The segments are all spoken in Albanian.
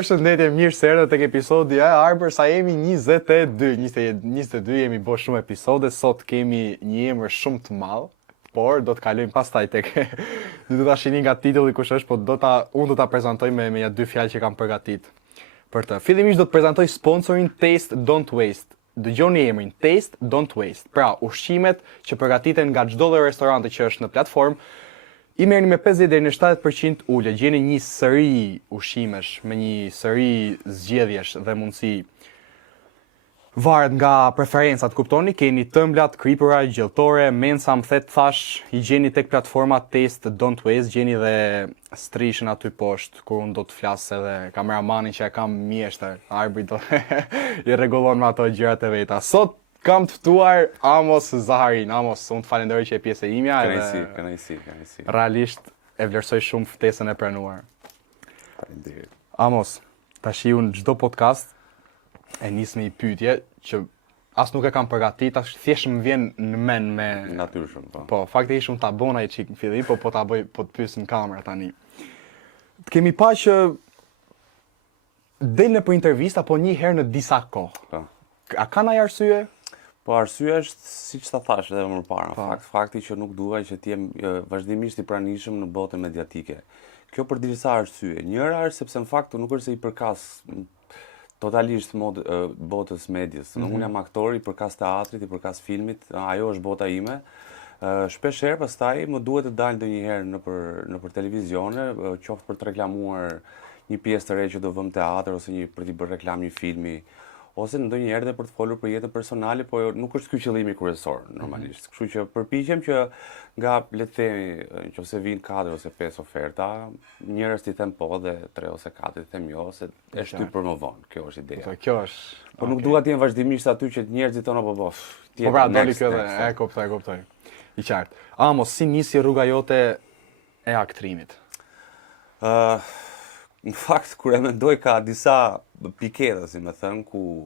Përshëndetje, mirë se erdhët tek episodi e Arbër, sa jemi 22 jemi bo shumë episode, sot kemi një emër shumë të madh, por do të kalojmë pastaj tek do ta shihni nga titulli kush është, po unë do ta prezantoj me ja dy fjalë që kam përgatit. Për të. Fillimisht do të prezantoj sponsorin Taste Don't Waste. Dëgjoni emrin Taste Don't Waste. Pra, ushqimet që përgatiten nga çdo lloj restorante që është në platformë, i merrni me 50 deri në 70% ulje. Gjeni një sëri ushqimesh me një sëri zgjedhjesh dhe mundësi. Varet nga preferencat, kuptoni, keni tëmblat, kripura, gjelltore, mensa, më thet thash, i gjeni tek platforma Taste Don't Waste, gjeni dhe strishën aty poshtë, kur unë do të flas edhe kameramanin që e kam mjeshtër, Arbri do i rregullon me ato gjërat e veta. Sot kam të ftuar Amos Zaharin. Amos, unë të falenderoj që e pjesë e imja. Kënaqësi. Realisht e vlerësoj shumë ftesën e pranuar. Faleminderit. Amos, tash unë çdo podcast e nis me një pyetje që as nuk e kam përgatit, as thjesht më vjen në mend me natyrshëm, po. Po, faktikisht unë ta bona ai çik në fillim, po ta bëj, po të pyes në kamerë tani. Të kemi pa që del në për intervista, po një herë në disa kohë. Po. A ka ndonjë arsye? Po arsyeja është siç ta thash edhe më parë, fakti që nuk dua që të jem vazhdimisht i pranishëm në botën mediatike. Kjo për disa arsye. Njëra është sepse në fakt nuk është se i përkas totalisht botës medias. Unë jam aktor, i përkas teatrit, i përkas filmit, ajo është bota ime. Shpesh herë pastaj më duhet të dal ndonjëherë nëpër televizione, qoftë për të reklamuar një pjesë të re që do vëm teatr ose për të bërë reklam një filmi, ose ndonjëherë edhe për të folur për jetën personale, po nuk është ky qëllimi kryesor normalisht. Kështu që përpiqem që nga, le të themi, nëse vijnë 4 ose 5 oferta, njerëz t'i them po dhe 3 ose 4 t'i them jo, se e shtyp për më vonë. Kjo është ideja. Kjo është. Po nuk dua të jem vazhdimisht aty që njerëzit thonë po. Po pra, doli kjo dhe e kuptoj. I qartë. Amos, si nisi rruga jote e aktrimit? Në fakt, kur e mendoj, ka disa piketa, si me thënë, ku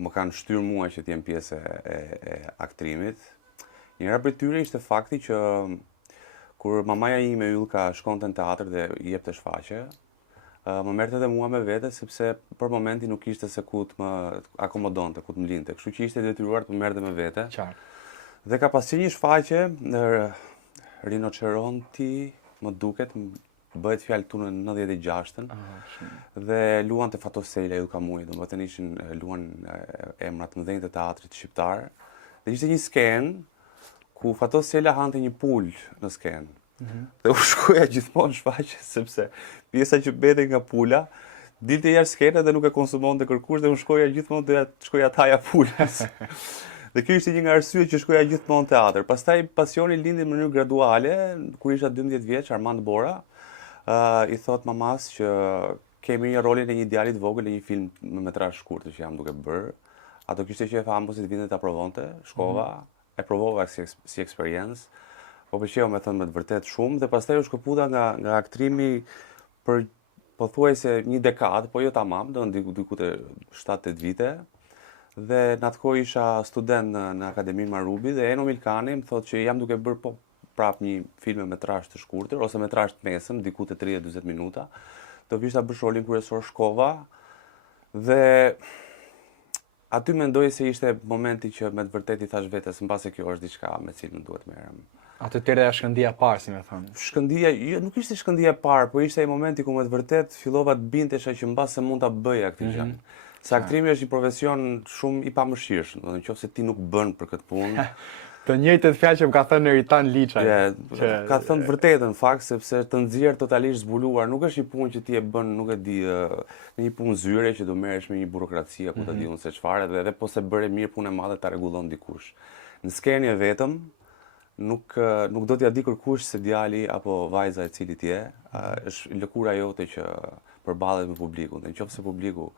më kanë shtyr mua që t'jem pjesë e aktrimit. Njëra për tyre ishte fakti që kur mamaja ime Ylka shkonte në teatr dhe i jepte shfaqje, më merrte edhe mua me vete, sepse për momenti nuk ishte se ku të më akomodonte, ku të më linte. Kështu që ishte detyruar të më merrte me vete. Qartë. Dhe ka pasur një shfaqje në Rinoceronti, më duket, bëhet fjalë tu në 96-ën, dhe luan të Fatosela Ylka Muji, domethënë ishin luan emrat të mëdhenj të teatrit shqiptar. Dhe ishte një skenë ku Fatosela hante një pul në skenë. Dhe u shkoja gjithmonë shfaqje sepse pjesa që bete nga pula dilte jashtë skenës dhe nuk e konsumonte kërkush, dhe u shkoja gjithmonë dhe shkoja taja pulës. Dhe kjo ishte një nga arsyet që shkoja gjithmonë në teatr. Pastaj pasioni lindi në mënyrë graduale, kur isha 12 vjeç, Armand Bora i thot mamas që kemi një rolin e një djalit vogël në një film me metrazh shkurtër që jam duke bërë. Ato kishte qef Ambosit vinte ta provonte, shkova, e provova si eksperiencë. Po pëlqeu me thënë me të vërtet shumë, dhe pastaj u shkëputa nga aktrimi për pothuajse një dekadë, po jo tamam, do diku te 7-8 vite. Dhe në atë kohë isha student në Akademinë Marubi dhe Eno Milkani më thotë që jam duke bërë prap një film me metrazh të shkurtër ose metrazh të mesëm, diku te 30-40 minuta. Do visha bësh rolin kryesor, shkova dhe aty mendoj se ishte momenti që me të vërtetë i thash vetes, mbase kjo është diçka me cilën duhet merrem. Atë tërë është shkëndia e parë, si më thon. Shkëndia, jo, nuk ishte shkëndia e parë, po ishte ai momenti ku me të vërtetë fillova të bindesha që mbase mund ta bëja këtë gjë. Se aktrimi është një profesion shumë i pamëshirshëm, do të thotë nëse ti nuk bën për këtë punë. Të njëjtët fjalë që më ka thënë Eritan Liçaj. Ka thënë vërtetën në fakt, sepse të nxjerr totalisht zbuluar nuk është një punë që ti e bën, nuk e di, një punë zyre që do merresh me një burokracia ku ta di unë se çfarë, dhe edhe po se bëre mirë punë e madhe ta rregullon dikush. Në skenje vetëm nuk do t'ja di kërkush se djali apo vajza e cili ti je, është lëkura jote që përballet me publikun. Dhe nëse publiku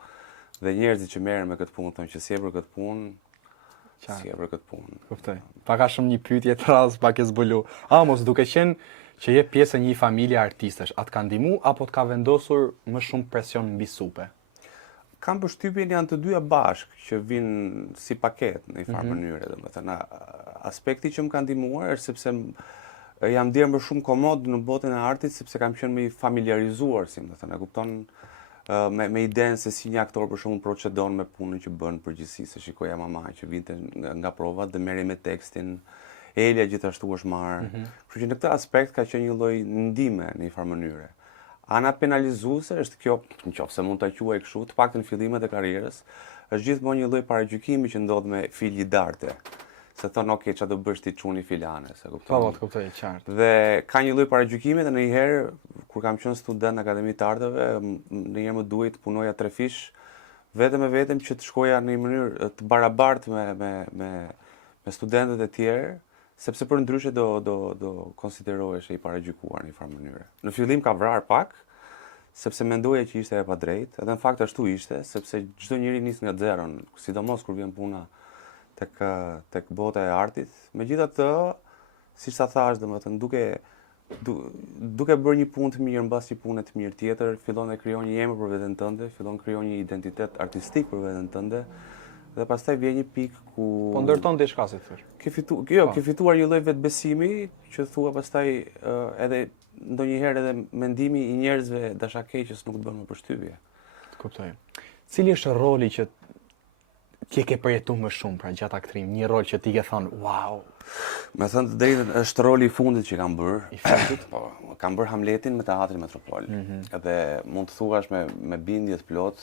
dhe njerëzit që merren me këtë punë thonë që si e bër këtë punë, si e bër këtë punë. Kuptoj. Pak a shumë një pyetje të radhës, pak e zbulu. Amos, duke qenë që je pjesë e një familje artistësh, atë ka ndihmu apo të ka vendosur më shumë presion mbi supe? Kam përshtypjen janë të dyja bashkë që vinë si paket në një farë mënyrë, domethënë aspekti që më ka ndihmuar është sepse jam ndier më shumë komod në botën e artit sepse kam qenë më i familiarizuar, si më thënë, e kupton, me idenë se si një aktor për shembull procedon me punën që bën përgjithësi, se shikoja mama që vinte nga provat dhe merri me tekstin, Elia gjithashtu është marrë. Kështu që në këtë aspekt ka qenë një lloj ndihme në një farë mënyre. Ana penalizuese është kjo, nëse mund ta quaj kështu, të paktën në fillimet e karrierës, është gjithmonë një lloj paragjykimi që ndodh me fili darte. Se thonë, ok, çfarë do bësh ti çuni filane, se kupton. Po, të kuptoj, qartë. Dhe ka një lloj paragjykimi dhe ndonjëherë kur kam qenë student në Akademi të Arteve, ndonjëherë më duhej të punoja 3 fish vetëm e vetëm që të shkoja në një mënyrë të barabartë me studentët e tjerë, sepse për ndryshe do konsiderohesh i paragjykuar në një farë mënyre. Në fillim ka vrarë pak, sepse mendoja që ishte e padrejtë, edhe në fakt ashtu ishte, sepse çdo njeri nis nga zero, sidomos kur vjen puna tek bota e artit. Megjithatë, siç ta thash, domethënë duke bërë një punë të mirë mbas një pune të mirë tjetër, fillon të krijon një emër për veten tënde, fillon krijon një identitet artistik për veten tënde, dhe pastaj vjen një pikë ku Po ndërton diçka si thosh. Ke fituar një lloj vetbesimi që thua pastaj edhe ndonjëherë edhe mendimi i njerëzve dashakeqës nuk të bën më përshtypje. Kuptoj. Cili është roli që ti e ke përjetuar më shumë pra gjatë aktrimit, një rol që ti ke thënë, wow. Me thënë të drejtën, është roli i fundit që kam bërë. I fundit? Po, kam bërë Hamletin me Teatrin Metropol. Edhe mund të thuash me bindje të plot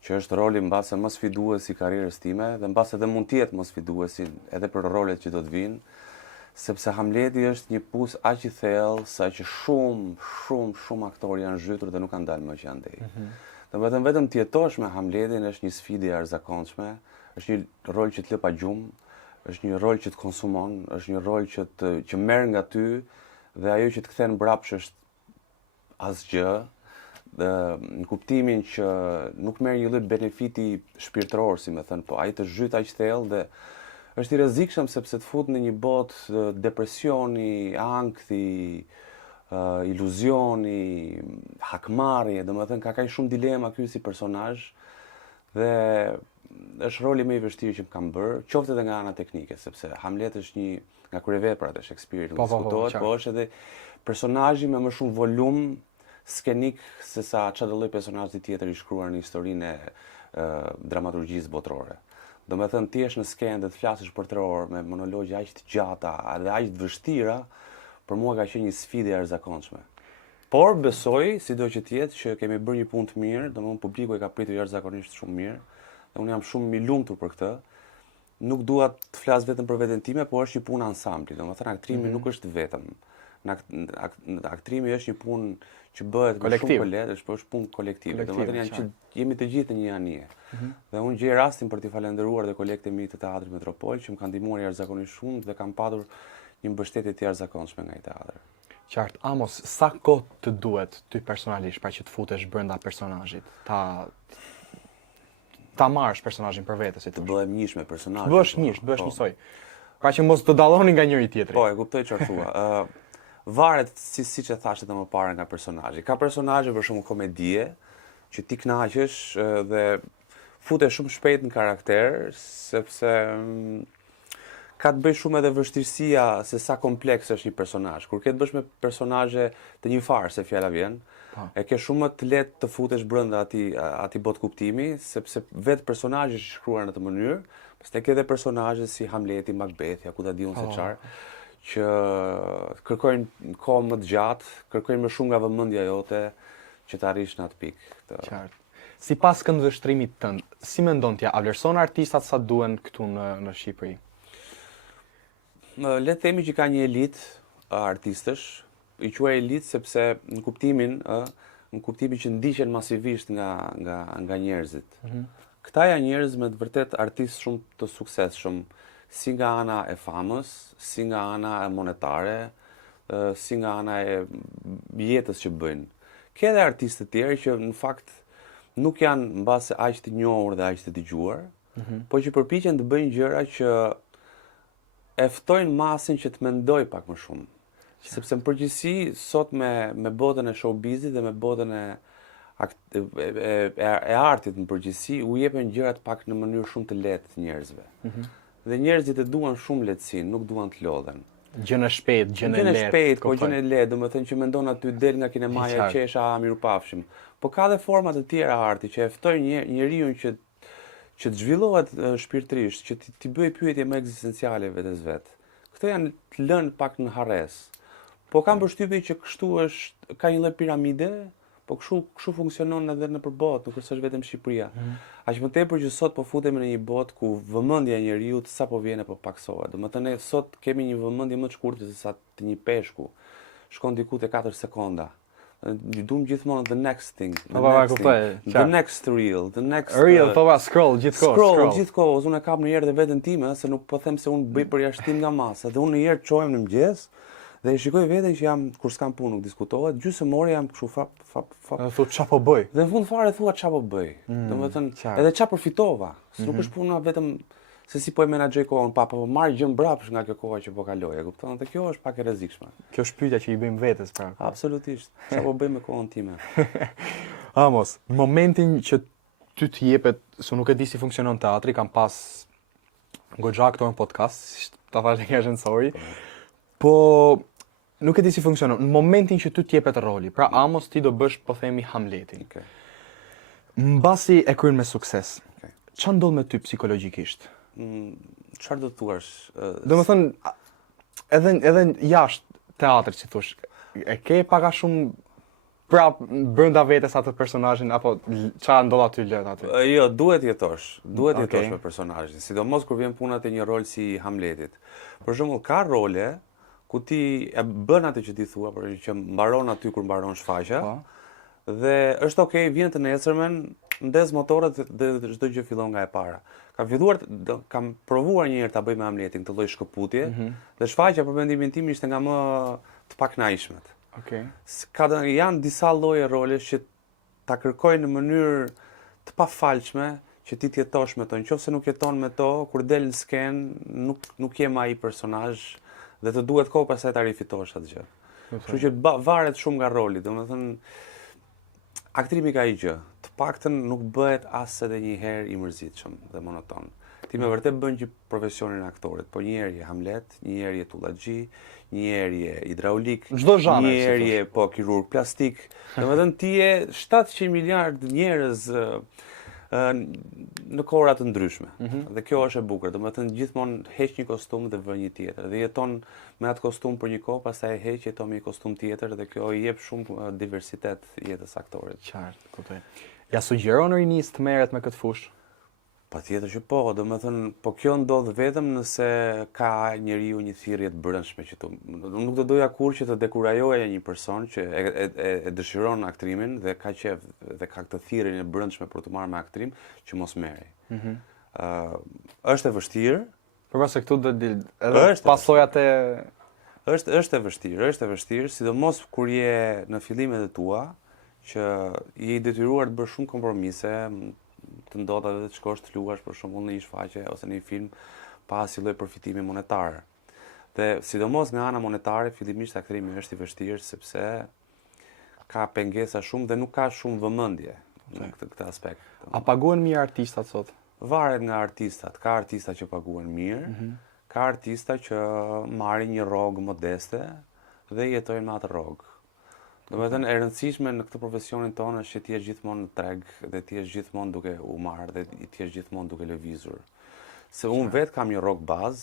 që është roli mbase më sfiduesi i karrierës time dhe mbase edhe mund të jetë më sfiduesi edhe për rolet që do të vinë, sepse Hamleti është një pus aq i thellë sa që shumë aktorë janë zhytur dhe nuk kanë dalë më që andej. Vetëm të jetosh me Hamletin është një sfidë e arzakonshme, është një rol që të lë pa gjumë, është një rol që të konsumon, është një rol që merr nga ty dhe ajo që të kthen mbrapsht është asgjë, në kuptimin që nuk merr një lloj benefiti shpirtëror, si më thënë, po ai të zhyt aq thellë dhe është i rrezikshëm sepse të fut në një botë depresioni, ankthi, iluzioni, hakmarrje, domethënë ka kaq shumë dilema ky si personazh dhe është roli më i vështirë që më kam bërë, qoftë edhe nga ana teknike, sepse Hamlet është një nga kryeveprat e Shakespeare-it, nuk diskutohet, po është edhe personazhi me më shumë volum skenik se sa çdo lloj personazhi tjetër i shkruar në historinë e dramaturgjisë botërore. Domethënë ti je në skenë dhe të flasësh për 3 orë me monologje aq të gjata dhe aq të vështira, për mua ka qenë një sfidë e arzakonshme. Por besoj, sido që të jetë, që kemi bërë një punë të mirë, domethënë publiku e ka pritur jashtëzakonisht shumë mirë, dhe unë jam shumë i lumtur për këtë. Nuk dua të flas vetëm për veten time, por është një punë ansambli, domethënë aktrimi nuk është vetëm. Aktrimi është një punë që bëhet me shumë kolegë, është punë kolektive. Domethënë që jemi të gjithë në një anije. Dhe unë gjej rastin për t'i falendëruar dhe kolegët e mi të Teatrit Metropol që më kanë ndihmuar jashtëzakonisht shumë dhe kam patur një mbështetje të jashtëzakonshme nga i teatri. Qartë, Amos, sa kohë të duhet ty personalisht pra që të futesh brenda personazhit? Ta marrësh personazhin për vete, si të bëhem njësh me personazhin. Të bësh njësh, të bësh njësoj. Pra që mos të dalloni nga njëri tjetri. Po, e kuptoj çfarë thua. Varet siç e thashë edhe më parë nga personazhi. Ka personazhe për shembull komedie që ti kënaqesh dhe futesh shumë shpejt në karakter, sepse ka të bëjë shumë edhe vështirësia se sa kompleks është një personazh. Kur ke të bësh me personazhe të një farë, se fjala vjen, e ke shumë më të lehtë të futesh brenda atij botë kuptimi, sepse vetë personazhi është shkruar në atë mënyrë, pastaj ke edhe personazhe si Hamleti, Macbethi, ku ta diun se çfarë, që kërkojnë kohë më të gjatë, kërkojnë më shumë nga vëmendja jote që të arrish në atë pikë. Qartë. Sipas këndvështrimit tënd, si mendon ti, a vlerëson artistat sa duhen këtu në Shqipëri? Le të themi që ka një elitë artistësh, i quaj elitë sepse në kuptimin që ndiqen masivisht nga njerëzit. Këta janë njerëz me të vërtet artistë shumë të suksesshëm, si nga ana e famës, si nga ana e monetare, si nga ana e jetës që bëjnë. Ka edhe artistë të tjerë që në fakt nuk janë mbase aq të njohur dhe aq të dëgjuar, po që përpiqen të bëjnë gjëra që e ftojnë masin që të mendoj pak më shumë. Sepse në përgjithësi, sot me botën e showbizit dhe me botën e artit në përgjithësi, u jepen gjërat pak në mënyrë shumë të lehtë njerëzve. Dhe njerëzit e duan shumë lehtësinë, nuk duan të lodhen. Gjën e shpejt, gjën e Gjën e lehtë. shpejt, po kuptoj. gjën e lehtë, domethënë që mendon aty del nga kinemaja, Qartë. qesha, mirupafshim. Po ka dhe forma të tjera arti që e ftojnë njeriu që të zhvillohet shpirtërisht, që ti bëj pyetje më ekzistenciale vetes vet. Këto janë të lënë pak në harres. Po kam përshtypjen që kështu është, ka një lloj piramide, po kështu funksionon edhe nëpër botë, nuk është vetëm Shqipëria. Aq më tepër që sot po futemi në një botë ku vëmendja e njeriu sapo vjen apo paksohet. Domethënë ne sot kemi një vëmendje më të shkurtër se sa të një peshku. Shkon diku te 4 sekonda. Duam gjithmonë the next thing, the next reel, the next Reel, po scroll gjithkohë. Scroll gjithkohë. Unë e kap në herë dhe veten time, se nuk po them se unë bëj përjashtim nga masa. Dhe unë një herë çohem në mëngjes dhe e shikoj veten që jam kur s'kam punë, nuk diskutohet, gjysmë ore jam kështu fap. Thu çfarë po bëj? Dhe në fund fare thua çfarë po bëj. Domethënë edhe çfarë përfitova. Nuk është puna vetëm se si po e menaxhoj kohën, po marr gjë mbrapsht nga kjo koha që po kaloj, e kupton? Dhe kjo është pak e rrezikshme. Kjo është pyetja që i bëjmë vetes pra. Absolutisht. Çfarë po bëj me kohën time? Amos, momentin që ty të jepet, se nuk e di si funksionon teatri, kam pas goxha aktor në podcast, ta thash nga zhënësori, po nuk e di si funksionon. Në momentin që ty të jepet roli, pra Amos ti do bësh, po themi, Hamletin. Okay. Mbasi e kryen me sukses. Ç'a ndodh me ty psikologjikisht? Çfarë do të thuash? Domethënë edhe jashtë teatrit, si thosh, e ke pak a shumë prap brenda vetes atë personazhin apo ç'a ndodh aty lart aty? Jo, duhet jetosh me personazhin, sidomos kur vjen puna te një rol si Hamletit. Për shembull, ka role ku ti e bën atë që ti thua, por që mbaron aty kur mbaron shfaqja. Dhe është okay, vjen të nesërmen, ndez motorët dhe çdo gjë fillon nga e para. Kam provuar një herë ta bëj me Hamletin këtë lloj shkëputje, dhe shfaqja për mendimin tim ishte nga më të pakënaqshmet. Okej. Janë disa lloje rolesh që ta kërkojnë në mënyrë të pafalshme që ti të jetosh me to. Nëse nuk jeton me to, kur del në sken, nuk je më ai personazh dhe të duhet kohë pastaj ta rifitosh atë gjë. Kështu që varet shumë nga roli, domethënë aktrimi ka një gjë, të paktën nuk bëhet as edhe një herë i mërzitshëm dhe monoton. Ti me vërtet bën që profesionin e aktorit, po një herë je Hamlet, një herë je Tullaxhi, një herë je hidraulik, çdo zhanër, një herë je po kirurg plastik. Domethënë ti je 700 miliard njerëz në kohra të ndryshme. Dhe kjo është e bukur. Domethënë gjithmonë heq një kostum dhe vë një tjetër. Dhe jeton me atë kostum për një kohë, pastaj e heq, jeton me një kostum tjetër dhe kjo i jep shumë diversitet jetës aktorit. Qartë, kuptoj. Ja sugjeron rinis të merret me këtë fushë? Patjetër që po, domethënë, po kjo ndodh vetëm nëse ka njeriu një thirrje të brendshme që nuk do doja kurrë që të dekurajoja një person që e dëshiron aktrimin dhe ka qef dhe ka këtë thirrjen e brendshme për të marrë me aktrim që mos merrej. Është e vështirë. Por se këtu do edhe pasojat e është e vështirë, sidomos kur je në fillimet e tua, që je i detyruar të bësh shumë kompromise, të ndodh edhe të shkosh të luash për shembull në një shfaqje ose në një film pa asnjë lloj përfitimi monetar. Dhe sidomos nga ana monetare, fillimisht aktrimi është i vështirë sepse ka pengesa shumë dhe nuk ka shumë vëmendje në këtë aspekt. A paguhen mirë artistat sot? Varet nga artistat. Ka artista që paguhen mirë, ka artista që marrin një rrogë modeste dhe jetojnë me atë rrogë. Domethënë e rëndësishme në këtë profesionin tonë është që ti je gjithmonë në treg dhe ti je gjithmonë duke u marrë dhe ti je gjithmonë duke lëvizur. Se unë vetë kam një rrogë bazë,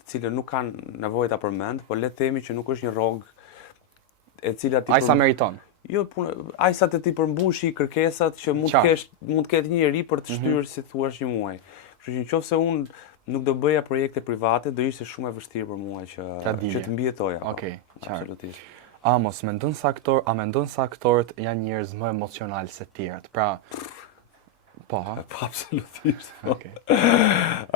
të cilën nuk kanë nevojë ta përmend, por le të themi që nuk është një rrogë e cila ti ai sa meriton. Jo, ai sa të ti përmbushi kërkesat që mund të ketë një njerëz për të shtyrë si thua një muaj. Kështu që nëse unë nuk do bëja projekte private, do ishte shumë e vështirë për mua që të mbijetoja. Okej, absolutisht. Amos, mendon se aktorët janë njerëz më emocional se të tjerët? Pra, po, absolutisht. Okej.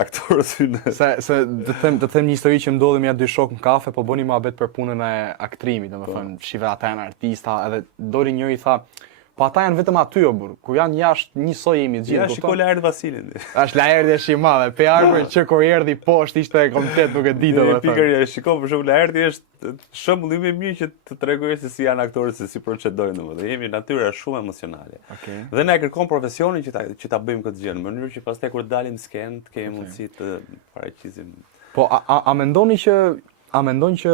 Aktorët se të them një histori që më ndodhi me dy shok në kafe, po bëni mohabet për punën e aktrimit, domethënë, shive ata janë artista, edhe doli njëri tha, po ata janë vetëm aty o burr, kur janë jashtë njësoj jemi të gjithë. Ja, shiko Laert Vasilin. Është Laerti është i madh, pe arbër që kur erdhi poshtë ishte komplet nuk e di domethënë. Pikërisht, shiko për shembull Laerti është shembull më i mirë që të tregojë se si janë aktorët se si procedojnë domethënë. Jemi natyra shumë emocionale. Dhe na e kërkon profesionin që ta bëjmë këtë gjë në mënyrë që pastaj kur dalim sken të kemi mundësi të paraqisim. Po a mendoni që A mendon që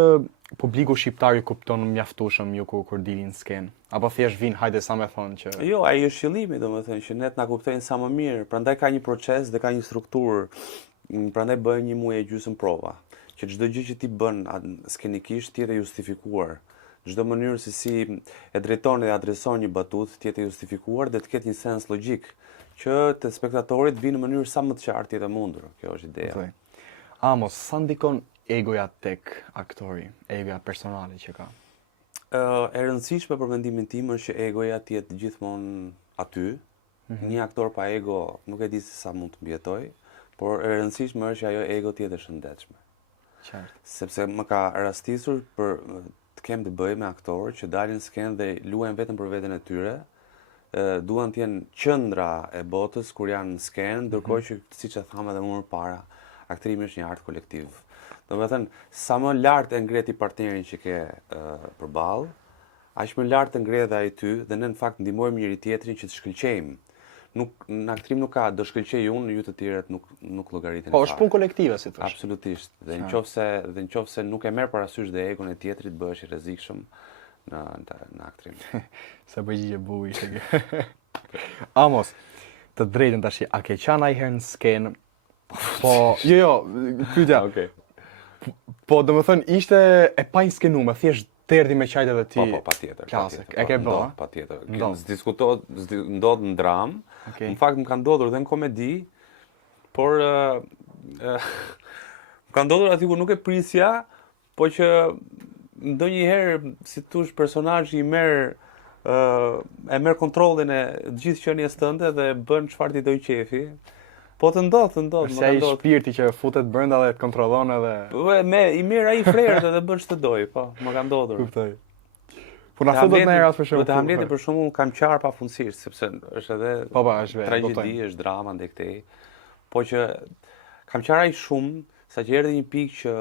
publiku shqiptar ju kupton mjaftueshëm ju kur dilin në skenë? Apo thjesht vin hajde sa më thonë që Jo, ai është qëllimi, domethënë që net na kuptojnë sa më mirë, prandaj ka një proces dhe ka një strukturë, prandaj bëhen një muaj e gjysmë prova, që çdo gjë që ti bën skenikisht tjetë e justifikuar. Çdo mënyrë se si e drejton dhe adreson një batutë tjetë e justifikuar dhe të ketë një sens logjik, që të spektatorit vinë në mënyrë sa më të qartë tjetë e mundur. Kjo është ideja. Amos, sa ndikon egoja tek aktori, egoja personale që ka? E rëndësishme për mendimin tim është që egoja të jetë gjithmonë aty. Një aktor pa ego nuk e di se sa mund të mbjetoj, por e rëndësishme është që ajo ego të jetë e shëndetshme. Qartë. Sepse më ka rastisur për të kem të bëj me aktorë që dalin në skenë dhe luajnë vetëm për veten e tyre, duan të jenë qendra e botës kur janë në skenë, ndërkohë që siç e tham edhe më parë, aktrimi është një art kolektiv. Domethënë, sa më lart e ngret i partnerin që ke përballë, aq më lart e ngret ai ty dhe ne në fakt ndihmojmë njëri tjetrin që të shkëlqejmë. Në aktrim nuk ka do shkëlqej unë, ju të tjerët nuk llogariten. Po, është punë kolektive si thosh. Absolutisht. Dhe nëse nuk e merr parasysh dhe egon e tjetrit, bëhesh i rrezikshëm në aktrim. Sa përgjigje buj ishte kjo. Amos, të drejtën tash, a ke qenë ai herë në skenë? Po, jo, pyetja. Okej. Po, domethënë ishte e pa inskenuar, thjesht erdhi me qajt edhe ti. Po, patjetër. Klasik. E ke bë? Patjetër. Diskutohet, ndodh në dramë. Në fakt më ka ndodhur edhe në komedi, por më ka ndodhur aty ku nuk e prisja, po që ndonjëherë si thosh personazhi e merr kontrollin e gjithë qenies tënde dhe bën çfarë ti do qefi. Po të ndodh, më ka ndodhur. Se ai shpirti që futet brenda dhe të kontrollon edhe. I merr ai frerët edhe bën ç'të doj, po, më ka ndodhur. Kuptoj. Po na thotë në rast për shembull. Të Hamleti për shembull kam qarë pafundësisht, sepse është edhe është tragjedi, është drama ndaj këtej. Po që kam qarë ai shumë, saqë erdhi një pikë që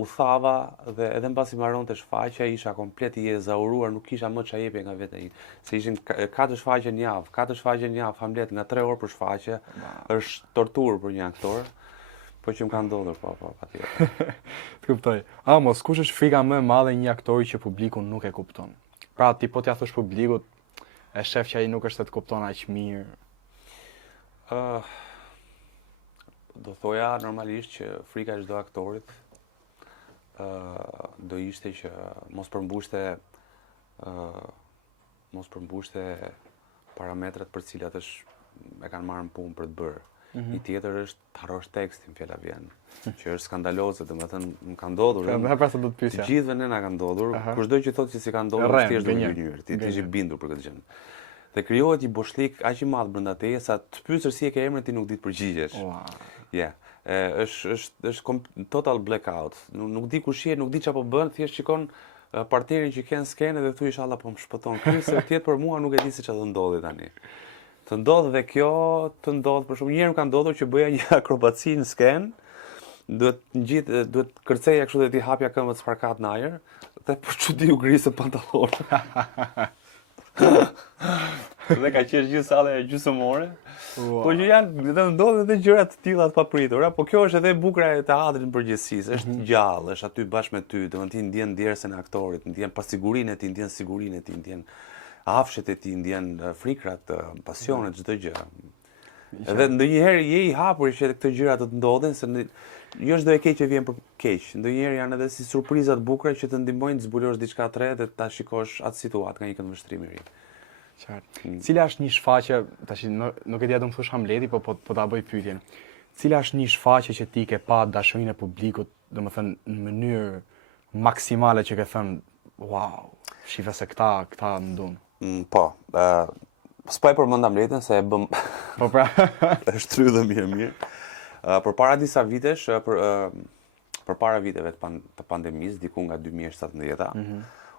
u thava dhe edhe mbasi mbaronte shfaqja, isha komplet i ezauruar, nuk kisha më çfarë jepje nga vete ime. Se ishin 4 shfaqje në javë, 4 shfaqje në javë, Hamlet nga 3 orë për shfaqje, është torturë për një aktor. Po që më ka ndodhur, po, patjetër. Të kuptoj. Amos, kush është frika më e madhe një aktori që publiku nuk e kupton? Pra, ti po t'ja thosh publikut, e shef që ai nuk është të kupton aq mirë. Do thoja normalisht që frika e çdo aktorit do ishte që mos përmbushte parametrat për cilat e kanë marrë në punë për të bërë. I tjetër është të harrosh tekstin, fjala vjen, që është skandaloze, domethënë më ka ndodhur. Të gjithëve ne na ka ndodhur, kushdo që thotë që si ka ndodhur, thjesht do gënjur, ti je i bindur për këtë gjë. Dhe krijohet një boshlik aq i madh brenda teje sa të pyesësh si e ke emrin ti nuk di të përgjigjesh. Është total blackout. Nuk di kush je, nuk di çfarë po bën, thjesht shikon partnerin që ke në skenë dhe thuaj inshallah po më shpëton ky, se tjetër për mua nuk e di se çfarë do ndodhi tani. Të ndodh dhe kjo, të ndodh, për shumë njerë më ka ndodhur që bëja një akrobaci në skenë, duhet kërceja kështu dhe ti hapja këmbët sparkat në ajër, dhe për çudi u grisë pantallon. Dhe ka qesh gjithë sallë e gjysmore. Po që janë ndodhin edhe gjëra të tilla të papritura, po kjo është edhe e bukur e teatrit në përgjithësi, është gjallë, është aty bashkë me ty, domethënë ti ndjen djersën e aktorit, ndjen pasigurinë e tij, ndjen sigurinë e tij, ndjen afshet e tij, ndjen frikrat, pasionet, çdo gjë. Edhe ndonjëherë je i hapur që këto gjëra të ndodhin, se jo çdo e keq që vjen për keq. Ndonjëherë janë edhe si surpriza të bukura që të ndihmojnë të zbulosh diçka të re dhe ta shikosh atë situatë nga një këndvështrim i ri. Qartë. Cila është një shfaqje, tash nuk e di a do të më thosh Hamleti, po ta bëj pyetjen. Cila është një shfaqje që ti ke pa dashurinë e publikut, domethënë në mënyrë maksimale që ke thënë, wow, shifa se këta më duan. Po, s'po e përmend Hamletin se e bëm. Po pra, është tryllë mirë. Përpara disa vitesh, përpara viteve të pandemisë, diku nga 2017-a,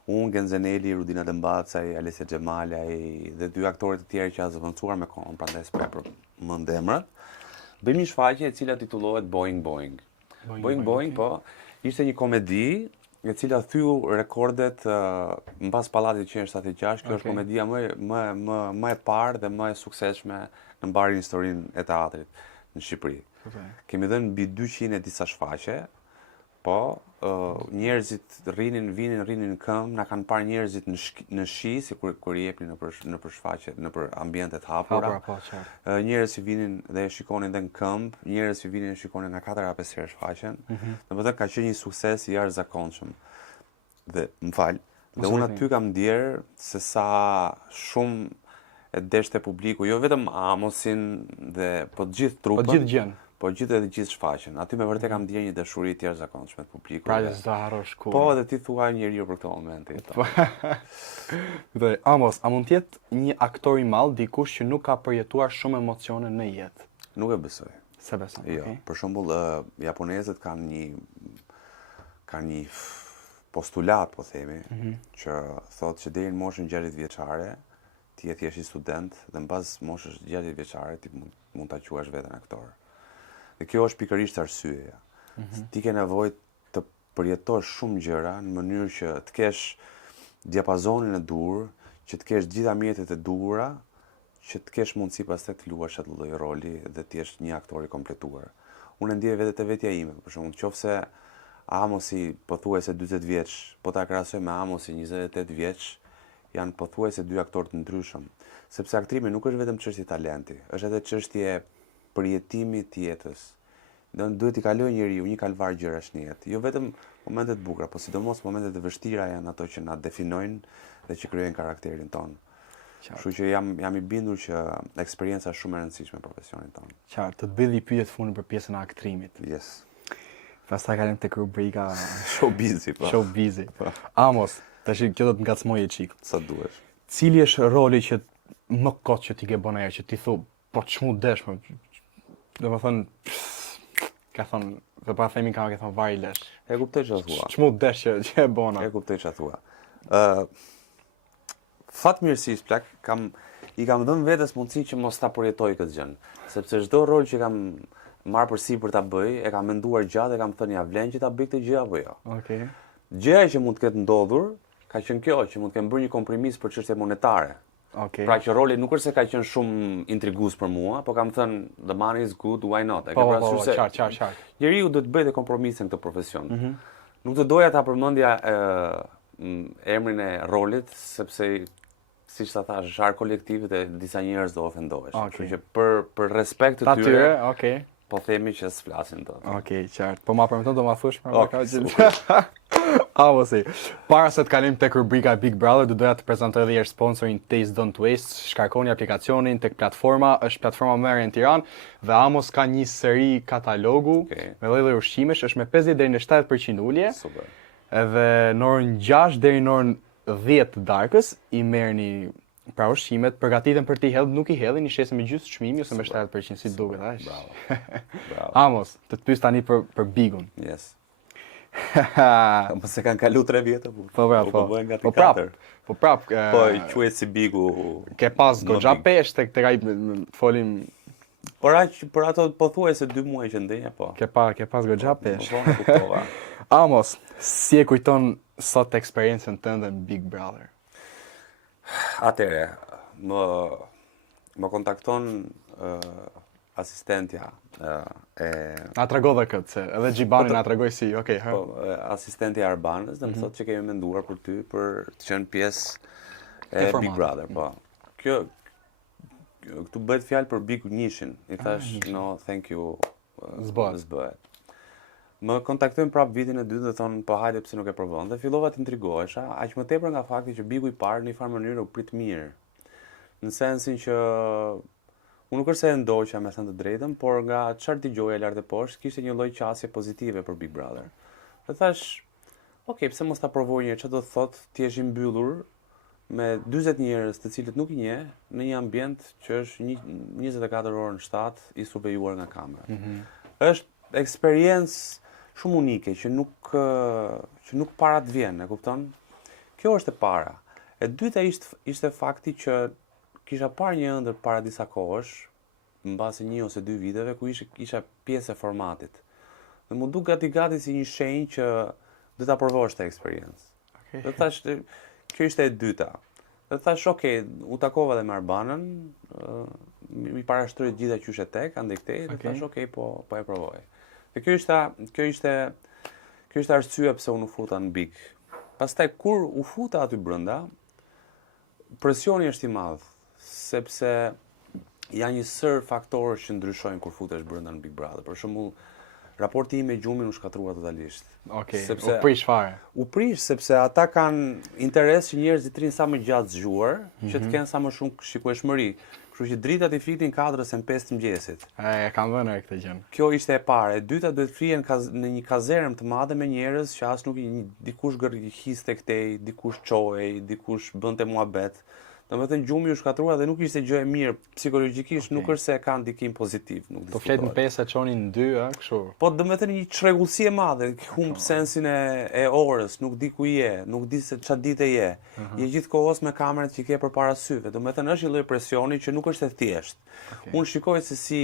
unë, Genzeneli, Rudina Dembacaj, Alessia Xhemalaj dhe 2 aktorë të tjerë që janë zëvendësuar me kohën, prandaj s'po e përmend emrat, bëjmë një shfaqje e cila titullohet Boing Boing. Boing Boing, po, ishte një komedi e cila thyu rekordet mbas Pallatit 176. Kjo është komedia më e parë dhe më e suksesshme në mbarë historinë e teatrit në Shqipëri. Kemi dhënë mbi 200 e disa shfaqje, po njerëzit rinin në këmbë, na kanë parë njerëzit në shi, si kur i jepnin nëpër shfaqje, nëpër ambientet hapura. Po, qartë. Njerëz që vinin dhe e shikonin edhe në këmbë, njerëz që vinin e shikonin nga 4 a 5 herë shfaqjen. Domethënë ka qenë një sukses i jashtëzakonshëm. Dhe dhe unë aty kam ndjerë se sa shumë e deshte publiku, jo vetëm Amosin dhe po të gjithë trupën. Po gjithë gjën. Po gjithë edhe gjithë shfaqjen. Aty me vërtet kam ndjerë një dashuri të jashtëzakonshme të publikut. Pra që s'do harrosh kurrë. Po, edhe ti thua njeriu për këtë momenti. Dhe Amos, a mund të jetë një aktor i madh dikush që nuk ka përjetuar shumë emocione në jetë? Nuk e besoj. Se beson. Jo, Okay. për shembull, japonezët kanë një postulat, po themi, që thotë që deri në moshën 60 vjeçare ti je thjesht student dhe mbas moshës 60 vjeçare ti mund ta quash veten aktor. Dhe kjo është pikërisht arsyeja. Ti ke nevojë të përjetosh shumë gjëra në mënyrë që të kesh diapazonin e dur, që të kesh gjitha mjetet e duhura, që të kesh mundësi pastaj të luash atë lloj roli dhe të jesh një aktor i kompletuar. Unë ndjej vetë te vetja ime, për shembull, nëse Amosi pothuajse 40 vjeç, po ta krahasoj me Amosi 28 vjeç, janë pothuajse dy aktorë të ndryshëm, sepse aktrimi nuk është vetëm çështje talenti, është edhe çështje përjetimi të jetës. Duhet i kalojë njeriu një kalvar gjërash në jetë, jo vetëm momentet e bukura, por sidomos momentet e vështira janë ato që na definojnë dhe që krijojnë karakterin ton. Kështu që jam i bindur që eksperienca është shumë e rëndësishme në profesionin ton. Qartë, të bëj pyetje fundit për pjesën e aktrimit. Yes. Pastaj kalim tek rubrika Showbizi, po. Showbizi. Amos, tash kjo do të ngacmoj e çik. Sa duhesh. Cili është roli që më kot që ti ke bën ajo që ti thu, po çmu desh më. Domethënë ka thon, dhe pa themi ka thon vari lesh. E kuptoj çfarë thua. Çmu desh që e bona. E kuptoj çfarë thua. Fatmirësisht plak i kam dhënë vetes mundësi që mos ta përjetoj këtë gjë, sepse çdo rol që kam marrë përsipër ta bëj, e kam menduar gjatë e kam thënë ja vlen që ta bëj këtë gjë apo jo. Okej. Gjëja që mund të ketë ndodhur ka qenë kjo, që mund të kem bërë një kompromis për çështje monetare. Okej. Pra që roli nuk është se ka qenë shumë intrigues për mua, po kam thënë the money is good, why not? E ke parasysh se qartë. njeriu duhet të bëjë kompromise në këtë profesion. Nuk të doja ta përmendja emrin e rolit, sepse siç ta thash, është art kolektiv dhe disa njerëz do ofendohesh. Kështu që për respekt të tyre, okej. Po themi që s'flasin dot. Okej, qartë. Po ma përmendon do ma thosh më ka gjë. Amosi, para se të kalim tek rubrika Big Brother, doja të prezantoj edhe herë sponsorin Taste Don't Waste. Shkarkoni aplikacionin tek platforma, është platforma më e re në Tiranë dhe Amos ka një seri katalogu me lloj-lloj ushqimesh, është me 50 deri në 70% ulje. Super. Edhe në orën 6 deri në orën 10 të darkës i merrni pra ushqimet, përgatiten për t'i hedhur, nuk i hedhin, i shesin me gjysmë çmimi ose me 70% si duket, aq. Bravo. Amos, të pyes tani për Bigun. Yes. Mos e kanë kalu 3 vjet apo? Po bëhen nga 4. Po prap. Po i quhet si Bigu. Ke pas goxha pesh tek ai folim. Por ato pothuajse 2 muaj që ndenja po. Ke pas goxha pesh. Po kuptova. Amos, si e kujton sot eksperiencën tënde në Big Brother? Atëre, më kontakton asistentja Na trego dhe këtë, se edhe Gjibani na tregoi si, okay, ha. Po, asistentja e Arbanës dhe më thotë që kemi menduar për ty për të qenë pjesë e Big Brother, po. Këtu bëhet fjalë për Big Nishin. I thash, no, thank you. S'bëhet. Më kontaktojnë prap vitin e dytë dhe thonë, po hajde pse nuk e provon. Dhe fillova të intrigohesha, aq më tepër nga fakti që Bigu i parë në një farë mënyrë u prit mirë. Në sensin që unë nuk është se e ndoqja me thënë të drejtën, por nga çfarë dëgjoja lart e poshtë, kishte një lloj qasje pozitive për Big Brother. Dhe thash, okay, pse mos ta provoj një, çfarë do të thotë ti je i mbyllur me 40 njerëz të cilët nuk i njeh në një ambient që është 24 orë në 7 i survejuar nga kamera. Është eksperiencë shumë unike që nuk para të vjen, e kupton? Kjo është e para. E dyta ishte fakti që kisha parë një ëndër para disa kohësh, mbasi 1 ose 2 viteve, ku isha pjesë e formatit. Dhe më duk gati si një shenjë që do ta provosh këtë eksperiencë. Dhe thash, kjo ishte e dyta. Dhe thash, okay, u takova dhe me Arbanën, mi parashtroi gjitha qyshe tek, andaj këtej, dhe thash, okay, po e provoj. Dhe kjo ishte Kjo është arsyeja pse unë u futa në Big. Pastaj kur u futa aty brenda, presioni është i madh, sepse janë një sër faktorë që ndryshojnë kur futesh brenda në Big Brother. Për shembull, raporti im me gjumin u shkatrua totalisht. Okej, Sepse- u prish fare. U prish sepse ata kanë interes që njerëzit të rinë sa më gjatë zgjuar, që të kenë sa më shumë shikueshmëri. Kështu që dritat i flitin kadrës e në 5 të mëngjesit. E kam vënë këtë gjë. Kjo ishte e para. E dyta duhet flihen në një kazerëm të madhe me njerëz që as nuk dikush gërhiste këtej, dikush çohej, dikush bënte muhabet. Domethënë gjumi u shkatrua dhe nuk ishte gjë e mirë psikologjikisht, nuk është se e ka ndikim pozitiv, nuk Po flet në 5 e çonin në 2, kështu. Po domethënë një çrregullsi e madhe, humb sensin e orës, nuk di ku je, nuk di se çfarë dite je. Je gjithkohës me kamerat që ke përpara syve. Domethënë është një lloj presioni që nuk është e thjeshtë. Unë shikoj se si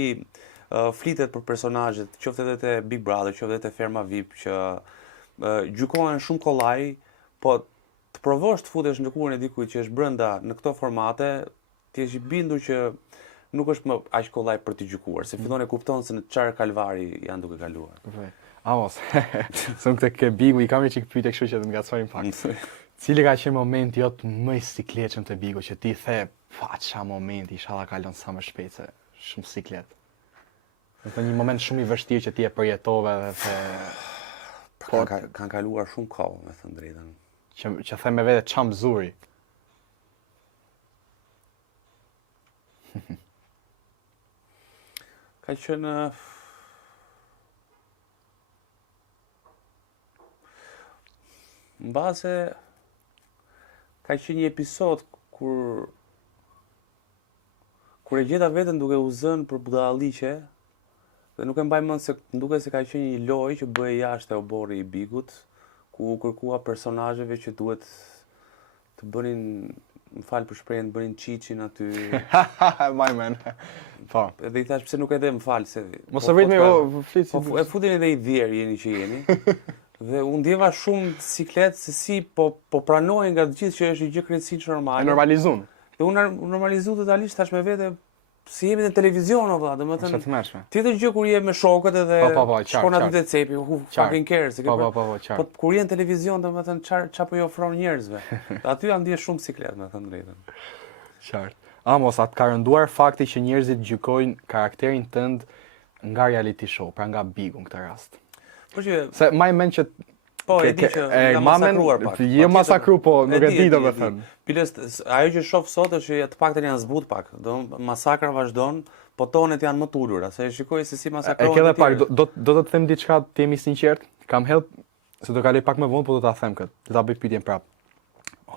flitet për personazhet, qoftë edhe te Big Brother, qoftë edhe te Ferma VIP, që gjykohen shumë kollaj, po të provosh të futesh në lëkurën e dikujt që është brenda në këto formate, ti je i bindur që nuk është më aq kollaj për të gjykuar, se fillon e kupton se në çfarë kalvari janë duke kaluar. Amos, se nuk të ke Bigu, i kam një çik pyetje kështu që të ngacmojmë pak. Cili ka qenë momenti jot më i sikletshëm te Bigu që ti the, pa ça momenti, inshallah kalon sa më shpejt se shumë siklet. Në një moment shumë i vështirë që ti e përjetove dhe the Kanë kaluar shumë kohë, me thënë drejtën. që them me vete çam zuri. Ka qenë mbase ka qenë një episod kur e gjeta veten duke u zënë për budalliqe dhe nuk e mbaj mend se duket se ka qenë një lojë që bëhej jashtë e oborri i Bigut, ku u kërkua personazheve që duhet të bënin, më fal për shprehjen, bënin çiçin aty. My man. Po. Edhe i thash pse nuk e dhe më fal se Mos e vrit me flit si. e futin edhe i dhier jeni që jeni. Dhe unë ndjeva shumë siklet se si po pranojnë nga të gjithë që është një gjë krejtësisht E normale. normalizun. Dhe unë normalizu totalisht tash me vete si jemi në televizion o valla, Është domethënë të mërshme. tjetër gjë kur je me shokët edhe Po, qartë, shkon aty qartë. te cepi, who fucking cares. Po, qartë. Po kur je në televizion domethënë çfarë po i ofron njerëzve. Aty jam ndje shumë siklet, me thënë drejtën. Qartë. Amos, atë ka rënduar fakti që njerëzit gjykojnë karakterin tënd nga reality show, pra nga Bigu në këtë rast. Po që Se ma i mend që po e di që nga masakruar pak. Jo masakru, po nuk e di domethënë. Piles, ajo që shoh sot është që të paktën janë zbut pak. Do masakra vazhdon, po tonet janë më tulura, se e shikoj se si E masakrohen. ke edhe pak, do të them diçka, të jemi sinqert, kam help, se do kaloj pak më vonë, po do ta them këtë. Do ta bëj pyetjen prap.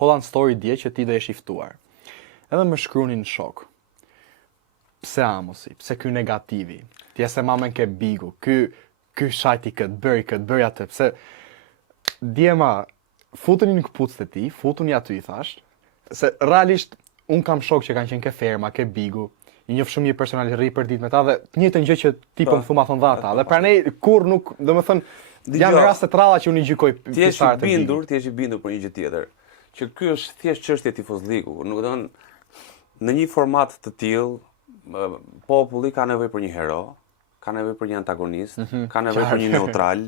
Holland Story dje që ti do jesh i ftuar. Edhe më shkruanin në shok. Pse Amosi? Pse ky negativi? Ti se mamën ke Bigu. Ky shajti bëri atë. Pse djema futuni në këpucët e ti, futuni aty i thash, se realisht un kam shok që kanë qenë ke Ferma, ke Bigu, i njoh shumë një personal rri për ditë me ta dhe të njëjtën gjë që ti po më thua thon dha ata. Dhe pranej kur nuk, domethënë janë raste të rralla që unë i gjykoj ti je i bindur, ti je i bindur për një gjë tjetër. Që ky është thjesht çështje tifozliku. Nuk do në një format të tillë populli ka nevojë për një hero, ka nevojë për një antagonist, ka nevojë për një neutral.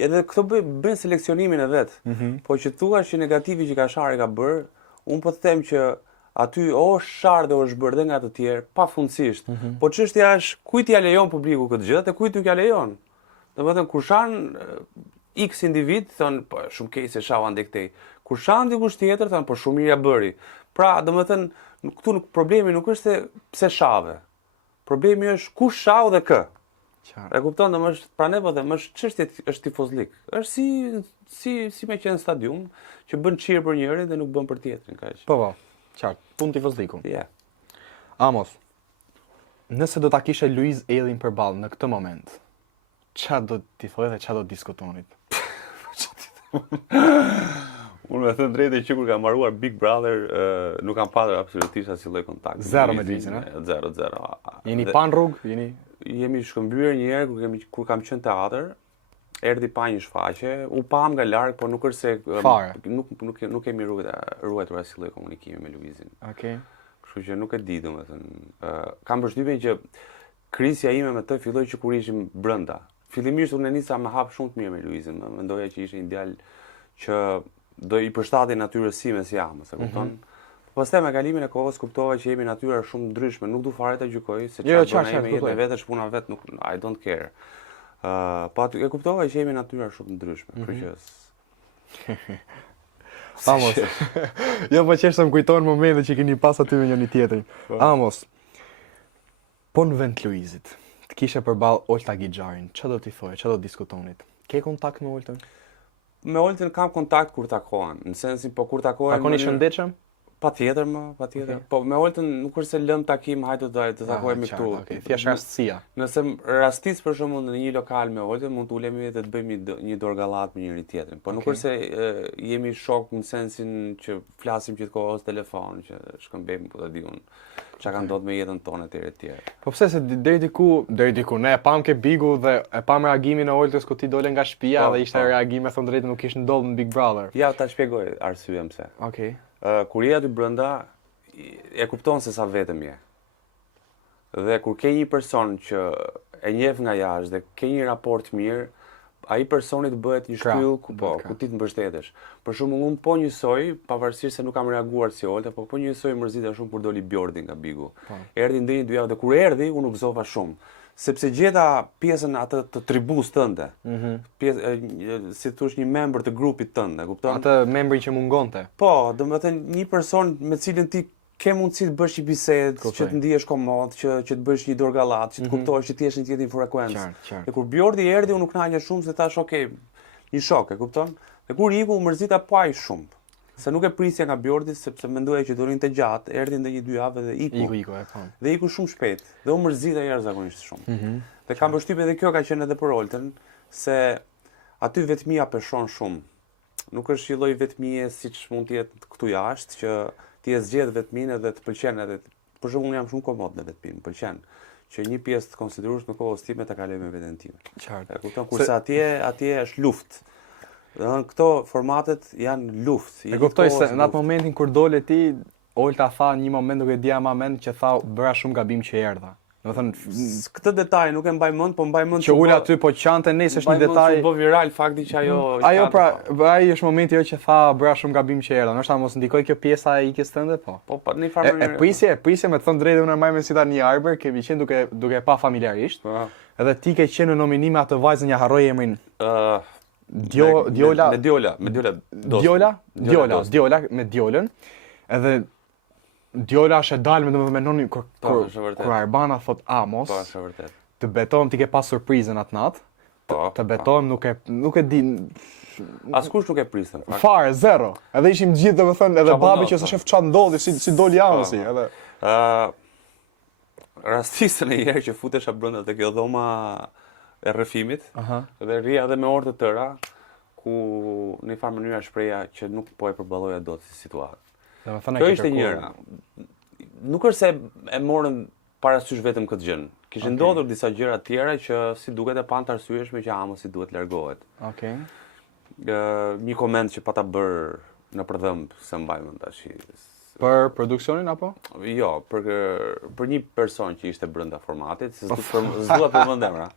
Edhe këto bën seleksionimin e vet. Po që thua që negativi që Kashari ka bër, un po të them që aty o shar dhe o zhbër dhe nga të tjerë, pafundësisht. Po çështja është kujt ja lejon publiku këtë gjë dhe kujt nuk ja lejon. Domethënë kur shan X individ thon po shumë keq se shau ande këtej. Kur shan dikush tjetër thon po shumë mirë ja bëri. Pra, domethënë këtu problemi nuk është se pse shave. Problemi është kush shau dhe kë. E kupton, domosht pra ne po them, është çështje është tifozlik. Është si me qenë stadium që bën cheer për njërin dhe nuk bën për tjetrin, kaq. Po, qartë, punë tifozliku. Ja. Amos, nëse do ta kishe Luiz Ellin përballë në këtë moment, çfarë do t'i thojë dhe çfarë do diskutonit? Unë me thënë drejtë që kur kam mbaruar Big Brother, nuk kam patur absolutisht asnjë lloj kontakti. Zero me Luizin, a? Zero. Jeni pa në rrugë, Jemi shkëmbyer një herë kur kam qenë teatr, erdhi pa një shfaqje, u pam nga larg, por nuk është se Fare. nuk kemi ruajtur asnjë lloj komunikimi me Luizin. Okej. Kështu që nuk e di domethënë. Kam përshtypjen që krisja ime me të filloi që kur ishim brenda. fillimisht unë nisa me hap shumë të mirë me Luizin, mendoja që ishte një djalë që do i përshtatej natyrës sime si jam, se kupton. Pastaj me kalimin e kohës kuptova që jemi natyra shumë ndryshme, nuk du fare ta gjykoj se çfarë bëjmë me jetën e vetë, shpuna vet nuk I don't care. Po aty e kuptova që jemi natyra shumë ndryshme, kështu që Amos. Jo, po qesh se më kujton momentet që keni pas aty me njëri tjetrin. Amos. Po në vend të Luizit, të kishe përballë Olta Gixharin, çfarë do t'i thoje, çfarë do diskutonit? Ke kontakt me Oltën? Me Oltën kam kontakt kur takohen, në sensin po kur takohen. Takoni shëndetshëm? Patjetër patjetër. Po me Oltën nuk është se lëm takim, hajde të takohemi këtu. Okej, thjesht rastësia. Nëse rastis për shembull në një lokal me Oltën, mund të ulemi dhe të bëjmë një dorgallat me njëri tjetrin. Po nuk është se jemi shok në sensin që flasim gjithkohës telefon, që shkëmbejmë po ta di unë çka ka ndodhur me jetën tonë etj. Po pse se deri diku ne e pam ke Bigu dhe e pam reagimin e Oltës kur ti dole nga shtëpia dhe ishte reagim me thënë drejtë nuk kishte ndodhur në Big Brother. Ja ta shpjegoj arsyeën pse. Okej. Kur je aty brenda e kupton se sa vetëm je. Dhe kur ke një person që e njeh nga jashtë dhe ke një raport mirë, ai personi të bëhet një shtyllë ku ti të mbështetesh. Për shembull, unë po njësoj, pavarësisht se nuk kam reaguar si Olta, po njësoj mërzita shumë kur doli Bjordi nga Bigu. Erdhi ndonjë 2 javë dhe kur erdhi, unë u gëzova shumë. Sepse gjeta pjesën atë të tribus tënde. Si thosh një member të grupit tënde, kupton? Atë membri që mungonte. Po, domethënë një person me cilin ti ke mundësi të bësh një bisedë, që të ndihesh komod, që të bësh një dorgallat, që të kuptohesh që ti je në një tjetër frekuencë. E kur Bjordi erdhi, unë u kënaqja shumë se thash, okay, një shok, e kupton? Dhe kur iku u mërzita po aq shumë. Se nuk e prisja nga Bjordi sepse mendoja që do rinte gjatë, erdhi ndonjë 2 javë dhe iku. Iku, e kam. Dhe iku shumë shpejt. Dhe u mërzita jashtëzakonisht shumë. Dhe kam përshtypjen edhe kjo ka qenë edhe për Oltën, se aty vetmia peshon shumë. Nuk është një lloj vetmie siç mund të jetë këtu jashtë, që ti e zgjedh vetminë dhe të pëlqen edhe. Për shembull, unë jam shumë komod në vetminë, më pëlqen që një pjesë të konsideruar në kohës time ta kaloj me veten time. Qartë. E kupton, kurse atje është luftë. Këto formatet janë luftë. E kuptoj se në atë momentin kur dole ti, Olta tha një moment nuk e dia më mend që tha bëra shumë gabim që erdha. Do thënë këtë detaj nuk e mbaj mend, po mbaj mend që ul aty po qante nesër është një detaj. Po viral fakti që ajo. Ajo pra, ai është momenti që tha bëra shumë gabim që erdha. Ndoshta mos ndikoi kjo pjesa e ikjes tënde, po. Po në farë mënyrë. E prisje me të thënë drejtë unë mbaj mend si tani një Arber, kemi qenë duke pa familjarisht. Edhe ti ke qenë në nominime atë vajzën ja harroj emrin. Djola me Djolën. Edhe Djola është e dalë me noni kur Arbana thot Amos. Po, është vërtet. Të betohem ti ke pas surprizën atë natë. Të betohem nuk e di. Askush nuk e priste. Fare, zero. Edhe ishim gjithë domethënë edhe babi që s'e shef çfarë ndodhi, si doli Amosi, edhe. Rastisën e herë që futesha brenda te kjo dhoma e rrëfimit, dhe rria edhe me orë të tëra, ku në një farë mënyra shpreja që nuk po e përballoja dot si situatë. Kjo ishte njëra. Nuk është se e morën parasysh vetëm këtë gjë. Kishin ndodhur disa gjëra tjera që si duket e pantë arsyeshme që Amosi duhet largohet. Okej. Një koment që pata bër në përdhëmb, se mbaj mend tash. Për produksionin apo? Jo, për një person që ishte brenda formatit, se s'dua përmend emra.